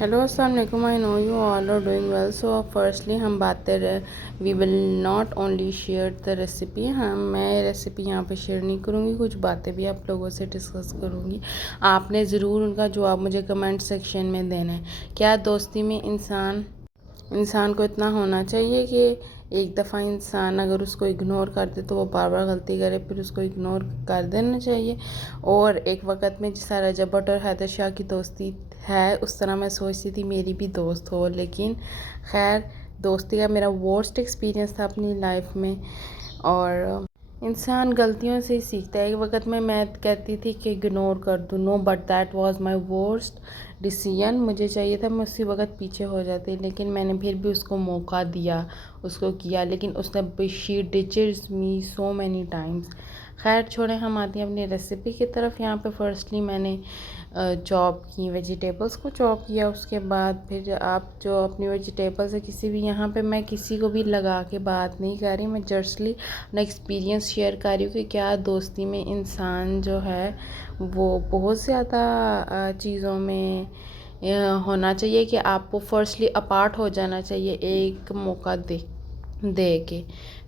Hello अस्सलाम वालेकुम। I know you all are doing well. So firstly हम we will not only share the recipe. मैं recipe यहाँ पे शेयर नहीं करूँगी, कुछ बातें भी आप लोगों से डिस्कस करूँगी। आपने ज़रूर उनका जवाब मुझे कमेंट सेक्शन में देना है। क्या दोस्ती में इंसान को इतना होना चाहिए कि एक दफ़ा इंसान अगर उसको इग्नोर कर दे तो वो बार बार गलती करे, फिर उसको इग्नोर कर देना चाहिए। और एक वक्त में जिस तरह रजब भट्ट और हैदर शाह की दोस्ती है, उस तरह मैं सोचती थी मेरी भी दोस्त हो, लेकिन खैर दोस्ती का मेरा वर्स्ट एक्सपीरियंस था अपनी लाइफ में। और इंसान गलतियों से ही सीखता है। एक वक्त में मैं कहती थी कि इग्नोर कर दूँ, no, but that was my worst decision. मुझे चाहिए था मैं उसी वक्त पीछे हो जाती, लेकिन मैंने फिर भी उसको मौका दिया, उसको किया, लेकिन उसने she ditches me so many times. खैर छोड़ें, हम आते हैं अपनी रेसिपी की तरफ। यहाँ पे फर्स्टली मैंने चॉप की वेजिटेबल्स को चॉप किया। उसके बाद फिर आप जो अपनी वेजिटेबल्स है किसी भी, यहाँ पे मैं किसी को भी लगा के बात नहीं कर रही, मैं जस्टली अपना एक्सपीरियंस शेयर कर रही हूँ कि क्या दोस्ती में इंसान जो है वो बहुत ज़्यादा चीज़ों में होना चाहिए कि आपको फर्स्टली अपार्ट हो जाना चाहिए एक मौका दे दे के।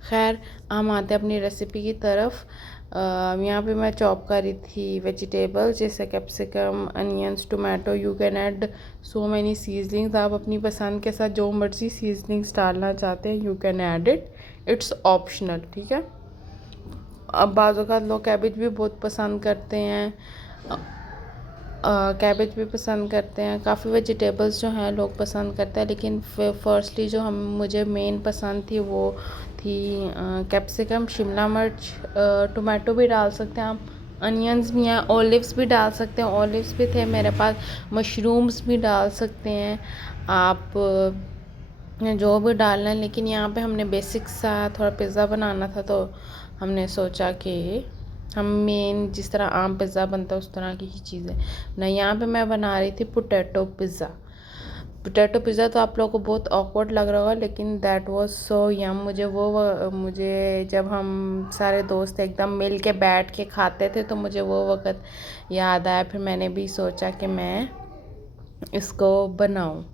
खैर हम आते हैं अपनी रेसिपी की तरफ। यहाँ पे मैं चॉप कर रही थी वेजिटेबल, जैसे capsicum, onions, tomato. You can add so many seasonings. आप अपनी पसंद के साथ जो मर्ज़ी सीजनिंग्स डालना चाहते हैं you can add it, it's optional, ठीक है। अब बाज़ औक़ात लोग कैबेज भी बहुत पसंद करते हैं, कैबेज भी पसंद करते हैं, काफ़ी वेजिटेबल्स जो हैं लोग पसंद करते हैं, लेकिन फर्स्टली जो हम मुझे मेन पसंद थी वो थी कैप्सिकम, शिमला मिर्च, टोमेटो भी डाल सकते हैं आप, अनियंस भी हैं, ओलिव्स भी डाल सकते हैं, ओलिव्स भी थे मेरे पास, मशरूम्स भी डाल सकते हैं आप, जो भी डालना है। लेकिन यहाँ पे हमने बेसिक सा थोड़ा पिज़्ज़ा बनाना था, तो हमने सोचा कि हम मेन जिस तरह आम पिज़्ज़ा बनता है उस तरह की ही चीज़ें ना। यहाँ पे मैं बना रही थी पोटैटो पिज़्ज़ा। पोटैटो पिज़्ज़ा तो आप लोगों को बहुत ऑकवर्ड लग रहा होगा, लेकिन दैट वाज सो यम। मुझे जब हम सारे दोस्त एकदम मिल के बैठ के खाते थे तो मुझे वो वक़्त याद आया। फिर मैंने भी सोचा कि मैं इसको बनाऊँ।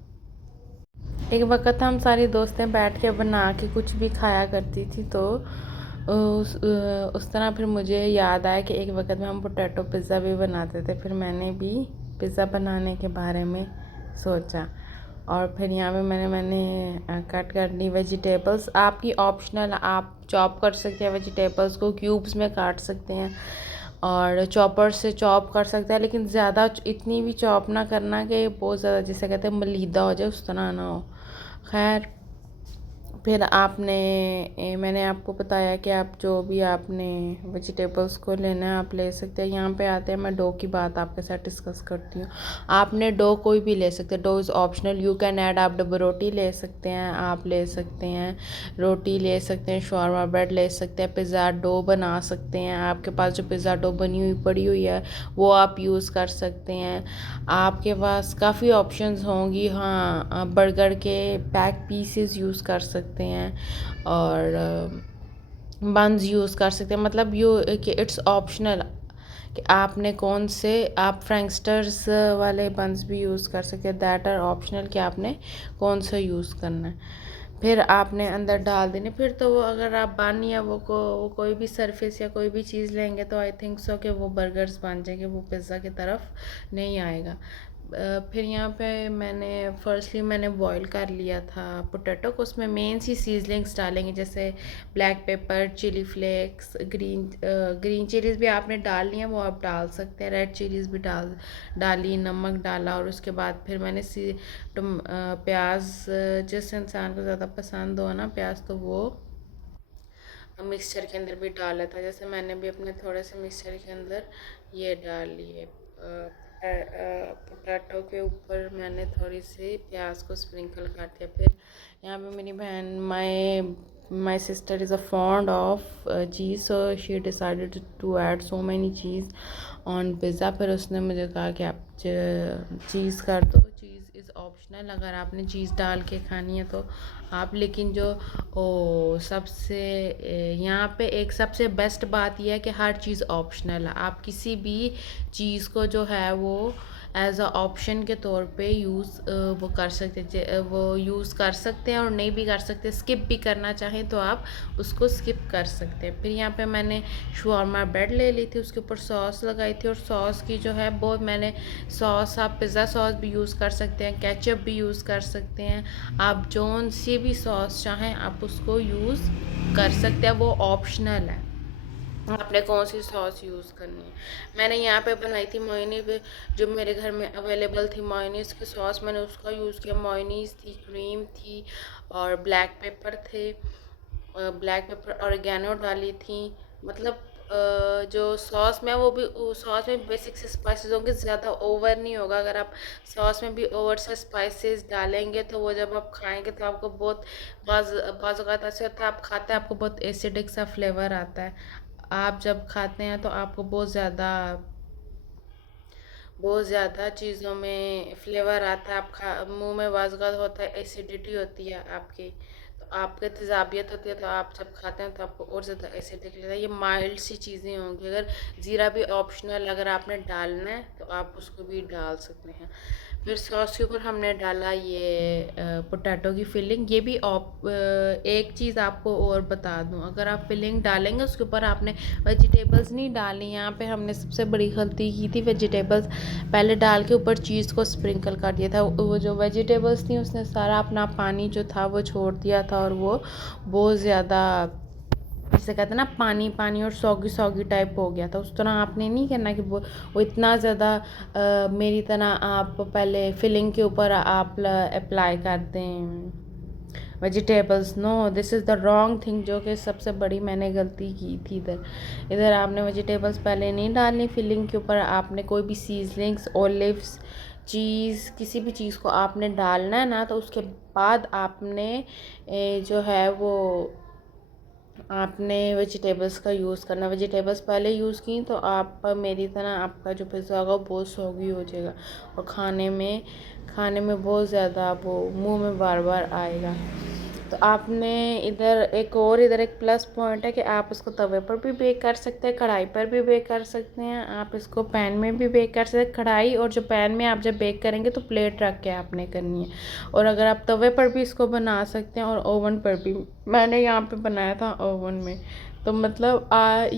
एक वक्त हम सारी दोस्तें बैठ के बना के कुछ भी खाया करती थी, तो उस तरह फिर मुझे याद आया कि एक वक्त में हम पोटैटो पिज़्ज़ा भी बनाते थे। फिर मैंने भी पिज़्ज़ा बनाने के बारे में सोचा, और फिर यहाँ पे मैंने कट कर ली वेजिटेबल्स। आपकी ऑप्शनल, आप चॉप कर सकते हैं वेजिटेबल्स को, क्यूब्स में काट सकते हैं और चॉपर से चॉप कर सकते हैं, लेकिन ज़्यादा इतनी भी चॉप ना करना कि बहुत ज़्यादा जिसे कहते हैं मलीदा हो जाए, उस तरह ना हो। खैर फिर मैंने आपको बताया कि आप जो भी आपने वेजिटेबल्स को लेना है आप ले सकते हैं। यहाँ पे आते हैं, मैं डो की बात आपके साथ डिस्कस करती हूँ। आपने डो कोई भी ले सकते हैं, dough is optional, you can add. आप डबल रोटी ले सकते हैं, आप ले सकते हैं रोटी ले सकते हैं, शवारमा ब्रेड ले सकते हैं, पिज़्ज़ा डो बना सकते हैं। आपके पास जो पिज़्ज़ा डो बनी हुई पड़ी हुई है वो आप यूज़ कर सकते हैं। आपके पास काफ़ी ऑप्शंस होंगी। हाँ, बर्गर के पैक पीसेस यूज़ कर सकते हैं और बंस यूज़ कर सकते हैं। मतलब कि इट्स ऑप्शनल कि आपने कौन से, आप फ्रैंकस्टर्स वाले बंस भी यूज़ कर सकते हैं, दैट आर ऑप्शनल कि आपने कौन सा यूज़ करना है। फिर आपने अंदर डाल देने। फिर तो वो अगर आप बन या वो कोई भी सरफेस या कोई भी चीज़ लेंगे तो आई थिंक सो कि वो बर्गर्स बन जाएंगे, वो पिज़्ज़ा की तरफ नहीं आएगा। फिर यहाँ पे मैंने बॉईल कर लिया था पोटैटो को। उसमें मेन सी सीजलिंग्स डालेंगे, जैसे black pepper, chili flakes, green chilies भी आपने डाल लिया, वो आप डाल सकते हैं, रेड चिलीज़ भी डाली, नमक डाला। और उसके बाद फिर मैंने प्याज, जिस इंसान को ज़्यादा पसंद हो ना प्याज, तो वो मिक्सचर के अंदर भी डाला था। जैसे मैंने भी अपने थोड़े से मिक्सचर के अंदर ये डाल लिए, पोटैटो के ऊपर मैंने थोड़ी सी प्याज को स्प्रिंकल कर दिया। फिर यहाँ पे मेरी बहन, my sister is a fond of cheese, so she decided to add so many cheese on pizza. फिर उसने मुझे कहा कि आप चीज़ कर दो। चीज़ इज़ ऑप्शनल, अगर आपने चीज़ डाल के खानी है तो आप, लेकिन यहाँ पे एक सबसे बेस्ट बात यह है कि हर चीज़ ऑप्शनल है। आप किसी भी चीज़ को जो है वो एज अ ऑप्शन के तौर पे यूज़ वो कर सकते, वो यूज़ कर सकते हैं, और नहीं भी कर सकते, स्किप भी करना चाहें तो आप उसको स्किप कर सकते हैं। फिर यहाँ पे मैंने शवारमा ब्रेड ले ली थी, उसके ऊपर सॉस लगाई थी, और सॉस की जो है बहुत मैंने सॉस, आप पिज़्ज़ा सॉस भी यूज़ कर सकते हैं, केचप भी यूज़ कर सकते हैं, आप जौन सी भी सॉस चाहें आप उसको यूज़ कर सकते हैं, वो ऑप्शनल है आपने कौन सी सॉस यूज़ करनी है। मैंने यहाँ पे बनाई थी मोयनीज, जो मेरे घर में अवेलेबल थी मोयनीज की सॉस, मैंने उसका यूज़ किया। मोयनीज थी, क्रीम थी, और ब्लैक पेपर थे, ब्लैक पेपर ऑरिगेनो डाली थी। मतलब जो सॉस में वो भी सॉस में बेसिक से स्पाइसेस होंगे, ज़्यादा ओवर नहीं होगा। अगर आप सॉस में भी ओवर से स्पाइसेस डालेंगे तो वो जब आप खाएंगे तो आपको बहुत बाज़ औक़ात ऐसे होता है, आप खाते हैं आपको बहुत एसिडिक सा फ्लेवर आता है। आप जब खाते हैं तो आपको बहुत ज़्यादा चीज़ों में फ्लेवर आता है, आप खा मुंह में वाजगात होता है, एसिडिटी होती है आपकी, तो आपके तेज़ाबियत होती है, तो आप जब खाते हैं तो आपको और ज़्यादा एसिडिक लगता है। ये माइल्ड सी चीज़ें होंगी। अगर ज़ीरा भी ऑप्शनल, अगर आपने डालना है तो आप उसको भी डाल सकते हैं। फिर सॉस के ऊपर हमने डाला ये पोटैटो की फिलिंग। ये भी एक चीज़ आपको और बता दूं, अगर आप फिलिंग डालेंगे उसके ऊपर आपने वेजिटेबल्स नहीं डालनी। यहाँ पे हमने सबसे बड़ी गलती की थी, वेजिटेबल्स पहले डाल के ऊपर चीज़ को स्प्रिंकल कर दिया था। वो जो वेजिटेबल्स थी उसने सारा अपना पानी जो था वो छोड़ दिया था, और वो बहुत ज़्यादा, जिसे कहते हैं ना, पानी पानी और सौगी सौगी टाइप हो गया था। उस तरह आपने नहीं करना कि वो इतना ज़्यादा मेरी तरह आप पहले फिलिंग के ऊपर आप अप्लाई करते हैं vegetables. No, this is the wrong thing, जो कि सबसे बड़ी मैंने गलती की थी। इधर आपने वेजिटेबल्स पहले नहीं डालनी फिलिंग के ऊपर। आपने कोई भी सीजनिंग्स, ओलिव्स, चीज़, किसी भी चीज़ को आपने डालना है ना, तो उसके बाद आपने जो है वो आपने वेजिटेबल्स का यूज़ करना। वेजिटेबल्स पहले यूज़ की तो आप मेरी तरह आपका जो पिज़्ज़ा होगा वो बहुत सौगी हो जाएगा, और खाने में बहुत ज़्यादा वो मुंह में बार बार आएगा। तो आपने इधर एक प्लस पॉइंट है कि आप इसको तवे पर भी बेक कर सकते हैं, कढ़ाई पर भी बेक कर सकते हैं, आप इसको पैन में भी बेक कर सकते हैं। कढ़ाई और जो पैन में आप जब बेक करेंगे तो प्लेट रख के आपने करनी है, और अगर आप तवे पर भी इसको बना सकते हैं और ओवन पर भी। मैंने यहाँ पे बनाया था ओवन में। तो मतलब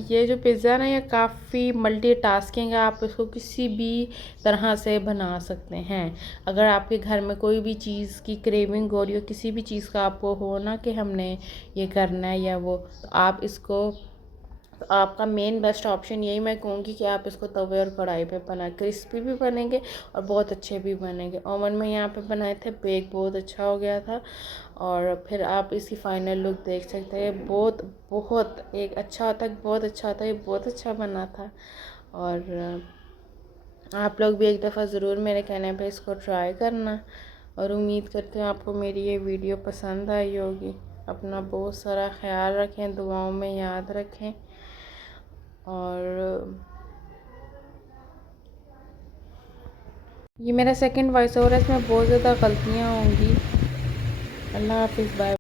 ये जो पिज़्ज़ा ना, ये काफ़ी मल्टीटास्किंग है, आप इसको किसी भी तरह से बना सकते हैं। अगर आपके घर में कोई भी चीज़ की क्रेविंग हो रही हो, किसी भी चीज़ का आपको हो ना कि हमने ये करना है या वो, तो आप इसको, तो आपका मेन बेस्ट ऑप्शन यही मैं कहूँगी कि आप इसको तवे और कढ़ाई पे बनाए, क्रिस्पी भी बनेंगे और बहुत अच्छे भी बनेंगे। ओवन में यहाँ पे बनाए थे, बेक बहुत अच्छा हो गया था। और फिर आप इसकी फ़ाइनल लुक देख सकते हैं, बहुत बहुत एक अच्छा होता है, बहुत अच्छा होता है, ये बहुत अच्छा बना था। और आप लोग भी एक दफ़ा ज़रूर मेरे कहने पे इसको ट्राई करना, और उम्मीद करते हैं आपको मेरी ये वीडियो पसंद आई होगी। अपना बहुत सारा ख्याल रखें, दुआओं में याद रखें, और ये मेरा सेकंड वॉइस ओवर है, इसमें बहुत ज़्यादा गलतियाँ होंगी। अल्लाह हाफिज़, बाय।